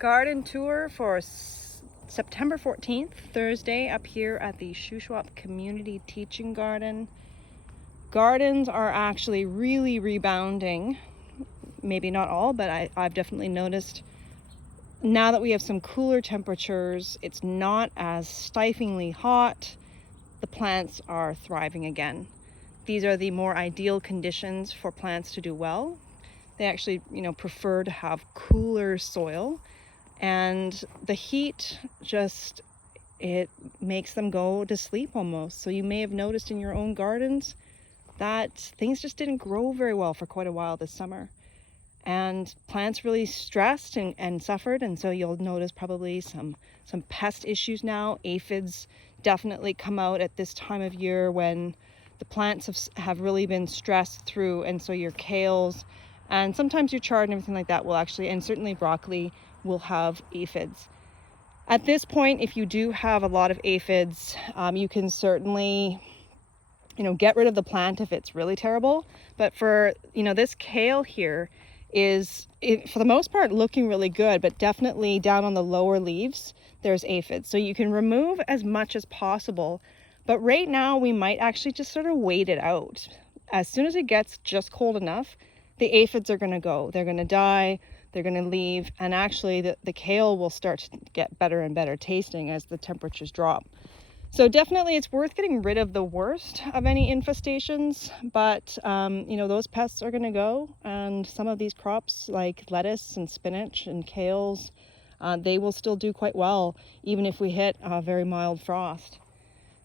garden tour for September 14th, Thursday, up here at the Shuswap Community Teaching Garden. Gardens are actually really rebounding. Maybe not all, but I've definitely noticed now that we have some cooler temperatures, it's not as stiflingly hot. The plants are thriving again. These are the more ideal conditions for plants to do well. They actually, prefer to have cooler soil, and the heat it makes them go to sleep almost. So you may have noticed in your own gardens that things just didn't grow very well for quite a while this summer. And plants really stressed and suffered, and so you'll notice probably some pest issues now. Aphids definitely come out at this time of year when the plants have really been stressed through, and so your kales and sometimes your chard and everything like that will actually, and certainly broccoli, will have aphids. At this point, if you do have a lot of aphids, you can certainly get rid of the plant if it's really terrible. But for this kale here is, for the most part, looking really good, but definitely down on the lower leaves there's aphids, so you can remove as much as possible. But right now we might actually just sort of wait it out. As soon as it gets just cold enough, the aphids are going to go. They're going to die, they're going to leave, and actually the kale will start to get better and better tasting as the temperatures drop. So definitely it's worth getting rid of the worst of any infestations, but those pests are going to go, and some of these crops like lettuce and spinach and kales, they will still do quite well even if we hit a very mild frost.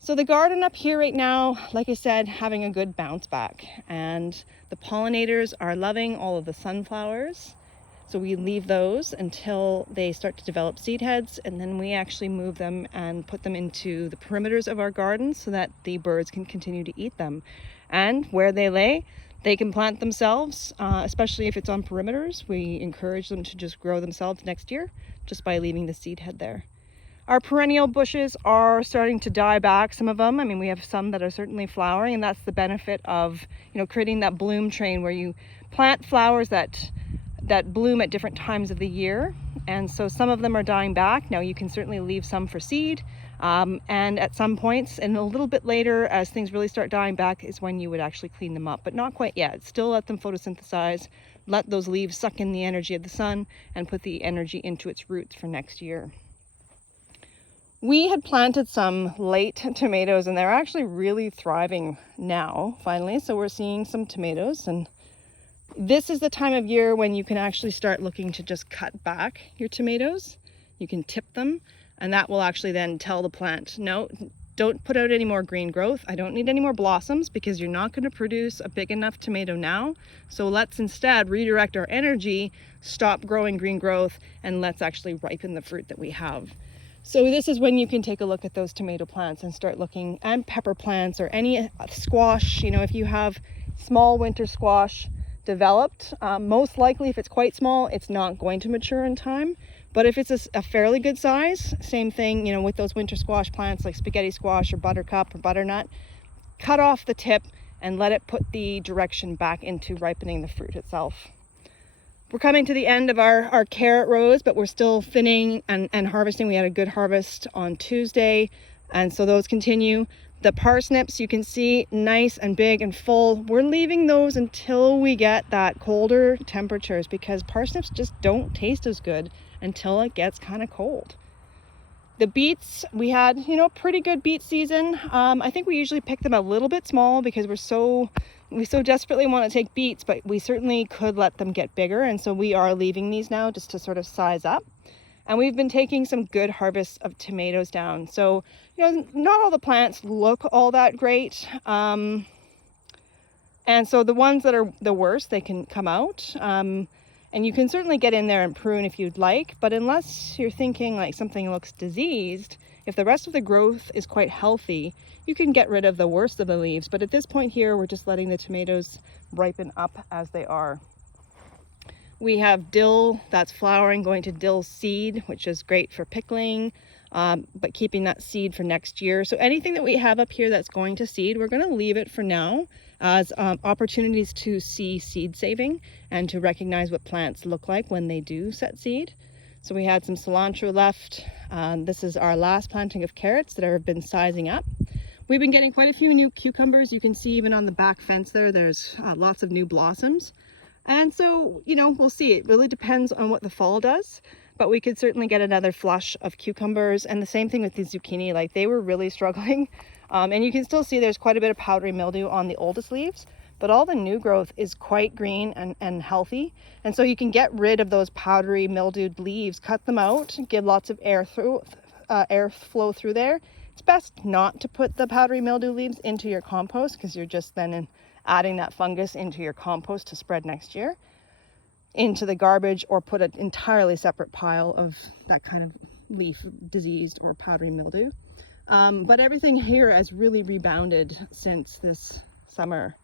So the garden up here right now, like I said, having a good bounce back, and the pollinators are loving all of the sunflowers. So we leave those until they start to develop seed heads, and then we actually move them and put them into the perimeters of our garden so that the birds can continue to eat them. And where they lay, they can plant themselves, especially if it's on perimeters. We encourage them to just grow themselves next year just by leaving the seed head there. Our perennial bushes are starting to die back, some of them. I mean, we have some that are certainly flowering, and that's the benefit of, creating that bloom train where you plant flowers that bloom at different times of the year. And so some of them are dying back. Now you can certainly leave some for seed. And at some points, and a little bit later, as things really start dying back, is when you would actually clean them up, but not quite yet. Still let them photosynthesize, let those leaves suck in the energy of the sun and put the energy into its roots for next year. We had planted some late tomatoes, and they're actually really thriving now, finally. So we're seeing some tomatoes, and this is the time of year when you can actually start looking to just cut back your tomatoes. You can tip them, and that will actually then tell the plant, no, don't put out any more green growth. I don't need any more blossoms because you're not going to produce a big enough tomato now. So let's instead redirect our energy, stop growing green growth, and let's actually ripen the fruit that we have. So this is when you can take a look at those tomato plants and start looking, and pepper plants or any squash. If you have small winter squash developed, most likely if it's quite small, it's not going to mature in time. But if it's a fairly good size, same thing, with those winter squash plants like spaghetti squash or buttercup or butternut, cut off the tip and let it put the direction back into ripening the fruit itself. We're coming to the end of our carrot rows, but we're still thinning and harvesting. We had a good harvest on Tuesday, and so those continue. The parsnips, you can see, nice and big and full. We're leaving those until we get that colder temperatures, because parsnips just don't taste as good until it gets kind of cold. The beets, we had, pretty good beet season. I think we usually pick them a little bit small because we so desperately want to take beets, but we certainly could let them get bigger, and so we are leaving these now just to sort of size up. And we've been taking some good harvests of tomatoes down. So, not all the plants look all that great. And so the ones that are the worst, they can come out. And you can certainly get in there and prune if you'd like, but unless you're thinking like something looks diseased, if the rest of the growth is quite healthy, you can get rid of the worst of the leaves. But at this point here, we're just letting the tomatoes ripen up as they are. We have dill that's flowering, going to dill seed, which is great for pickling, but keeping that seed for next year. So anything that we have up here that's going to seed, we're going to leave it for now as opportunities to see seed saving and to recognize what plants look like when they do set seed. So we had some cilantro left. This is our last planting of carrots that have been sizing up. We've been getting quite a few new cucumbers. You can see even on the back fence there's lots of new blossoms. And so, you know, we'll see. It really depends on what the fall does, but we could certainly get another flush of cucumbers. And the same thing with the zucchini, like they were really struggling. And you can still see there's quite a bit of powdery mildew on the oldest leaves, but all the new growth is quite green and healthy. And so you can get rid of those powdery mildewed leaves, cut them out, give lots of airflow through there. It's best not to put the powdery mildew leaves into your compost because you're just then adding that fungus into your compost to spread next year into the garbage, or put an entirely separate pile of that kind of leaf diseased or powdery mildew. But everything here has really rebounded since this summer.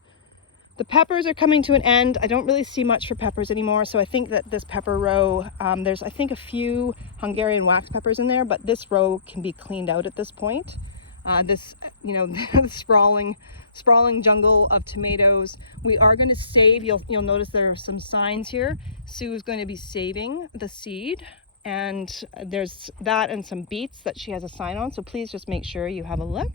The peppers are coming to an end. I don't really see much for peppers anymore, so I think that this pepper row, there's I think a few Hungarian wax peppers in there, but this row can be cleaned out at this point. This, you know, the sprawling jungle of tomatoes. We are going to save, you'll notice there are some signs here. Sue's going to be saving the seed, and there's that and some beets that she has a sign on, so please just make sure you have a look.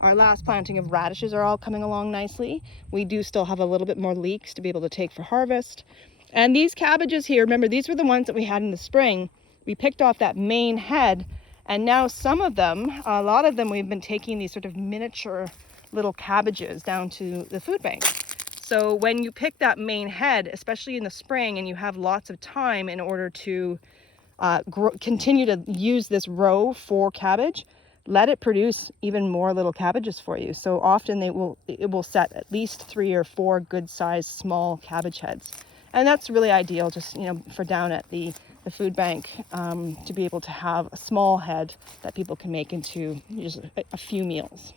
Our last planting of radishes are all coming along nicely. We do still have a little bit more leeks to be able to take for harvest. And these cabbages here, remember, these were the ones that we had in the spring. We picked off that main head, and now some of them, a lot of them, we've been taking these sort of miniature little cabbages down to the food bank. So when you pick that main head, especially in the spring, and you have lots of time in order to continue to use this row for cabbage, let it produce even more little cabbages for you. So often it will set at least 3 or 4 good sized small cabbage heads. And that's really ideal, just, you know, for down at the food bank, to be able to have a small head that people can make into just a few meals.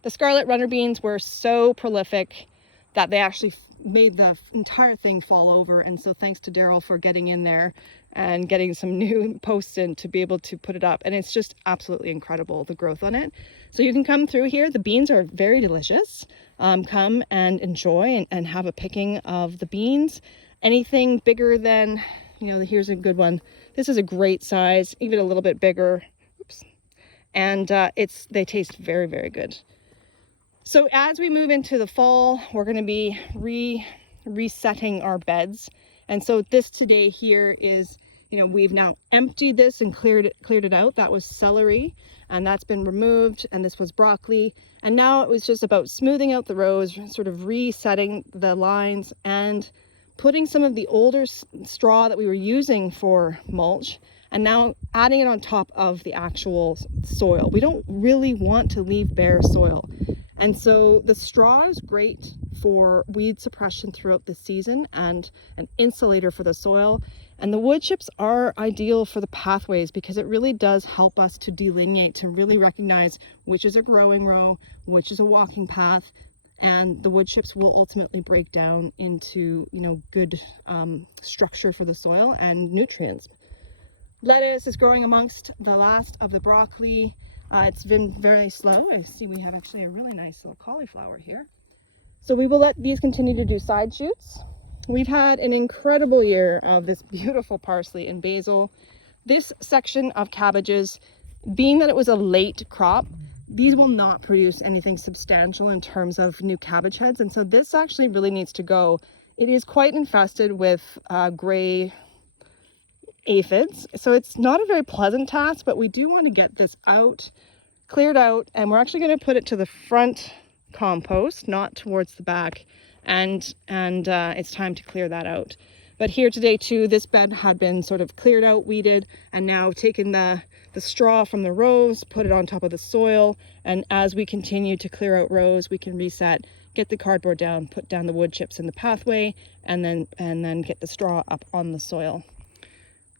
The scarlet runner beans were so prolific that they actually made the entire thing fall over. And so thanks to Daryl for getting in there and getting some new posts in to be able to put it up. And it's just absolutely incredible, the growth on it. So you can come through here. The beans are very delicious. Come and enjoy and have a picking of the beans. Anything bigger than, you know, here's a good one. This is a great size, even a little bit bigger. Oops. And they taste very, very good. So as we move into the fall, we're going to be resetting our beds. And so this today here is, you know, we've now emptied this and cleared it out. That was celery, and that's been removed. And this was broccoli. And now it was just about smoothing out the rows, sort of resetting the lines, and putting some of the older straw that we were using for mulch, and now adding it on top of the actual soil. We don't really want to leave bare soil. And so the straw is great for weed suppression throughout the season and an insulator for the soil. And the wood chips are ideal for the pathways because it really does help us to delineate, to really recognize which is a growing row, which is a walking path. And the wood chips will ultimately break down into, you know, good structure for the soil and nutrients. Lettuce is growing amongst the last of the broccoli. It's been very slow. I see we have actually a really nice little cauliflower here. So we will let these continue to do side shoots. We've had an incredible year of this beautiful parsley and basil. This section of cabbages, being that it was a late crop, these will not produce anything substantial in terms of new cabbage heads. And so this actually really needs to go. It is quite infested with gray aphids, so it's not a very pleasant task, but we do want to get this out, cleared out, and we're actually going to put it to the front compost, not towards the back, and it's time to clear that out. But here today too, this bed had been sort of cleared out, weeded, and now taken the straw from the rows, put it on top of the soil, and as we continue to clear out rows, we can reset, get the cardboard down, put down the wood chips in the pathway, and then get the straw up on the soil.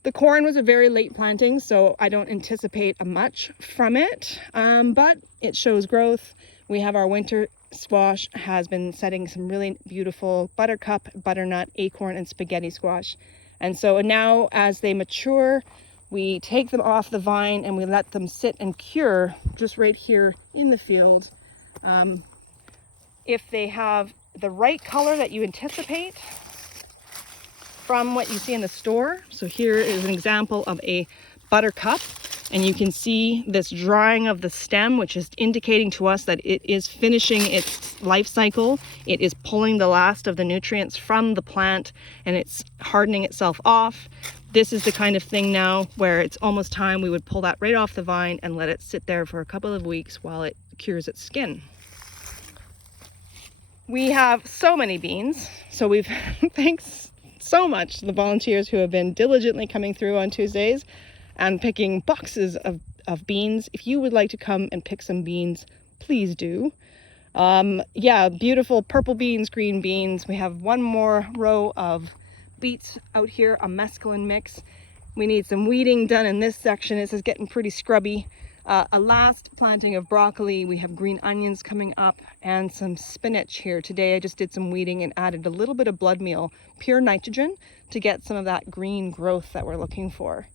The corn was a very late planting, so I don't anticipate much from it, but it shows growth. We have our winter squash has been setting some really beautiful buttercup, butternut, acorn, and spaghetti squash. And so now as they mature, we take them off the vine and we let them sit and cure just right here in the field. If they have the right color that you anticipate, from what you see in the store. So here is an example of a buttercup, and you can see this drying of the stem, which is indicating to us that it is finishing its life cycle. It is pulling the last of the nutrients from the plant and it's hardening itself off. This is the kind of thing now where it's almost time we would pull that right off the vine and let it sit there for a couple of weeks while it cures its skin. We have so many beans, so we've thanks so much to the volunteers who have been diligently coming through on Tuesdays and picking boxes of beans. If you would like to come and pick some beans, please do. Yeah, beautiful purple beans, green beans. We have one more row of beets out here, a mesclun mix. We need some weeding done in this section. This is getting pretty scrubby. A last planting of broccoli. We have green onions coming up and some spinach here. Today I just did some weeding and added a little bit of blood meal, pure nitrogen, to get some of that green growth that we're looking for.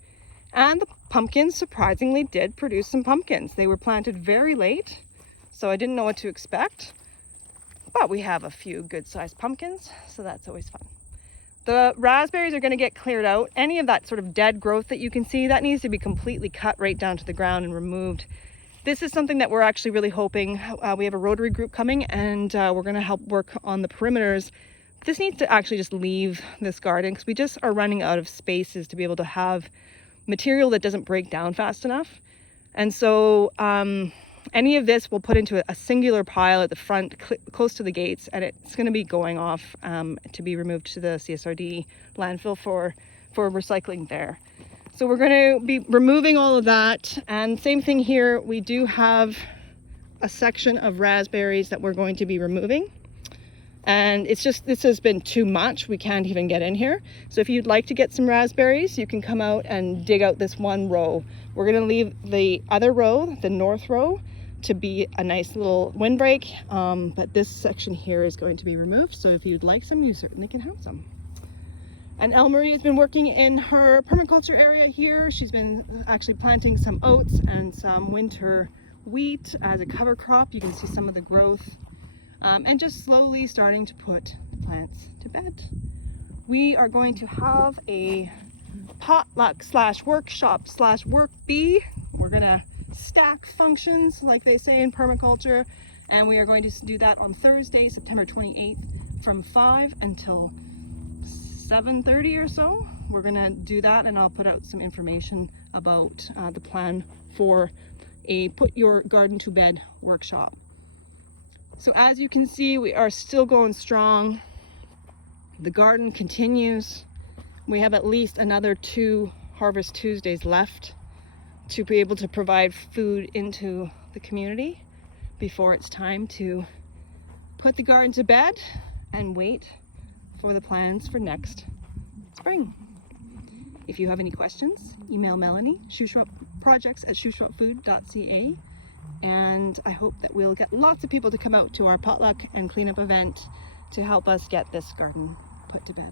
And the pumpkins surprisingly did produce some pumpkins. They were planted very late, so I didn't know what to expect, but we have a few good sized pumpkins, so that's always fun. The raspberries are going to get cleared out. Any of that sort of dead growth that you can see, that needs to be completely cut right down to the ground and removed. This is something that we're actually really hoping. We have a Rotary group coming, and we're going to help work on the perimeters. This needs to actually just leave this garden because we just are running out of spaces to be able to have material that doesn't break down fast enough. And so any of this we'll put into a singular pile at the front close to the gates, and it's going to be going off to be removed to the CSRD landfill for recycling there. So we're going to be removing all of that. And same thing here, we do have a section of raspberries that we're going to be removing. And it's just, this has been too much. We can't even get in here. So if you'd like to get some raspberries, you can come out and dig out this one row. We're going to leave the other row, the north row, to be a nice little windbreak. But this section here is going to be removed. So if you'd like some, you certainly can have some. And Elmarie has been working in her permaculture area here. She's been actually planting some oats and some winter wheat as a cover crop. You can see some of the growth. And just slowly starting to put the plants to bed. We are going to have a potluck / workshop / work bee. We're gonna stack functions like they say in permaculture, and we are going to do that on Thursday, September 28th from 5 until 7:30 or so. We're gonna do that, and I'll put out some information about the plan for a put your garden to bed workshop. So as you can see, we are still going strong. The garden continues. We have at least another 2 Harvest Tuesdays left to be able to provide food into the community before it's time to put the garden to bed and wait for the plans for next spring. If you have any questions, email Melanie, shuswapprojects@shuswapfood.ca. And I hope that we'll get lots of people to come out to our potluck and cleanup event to help us get this garden put to bed.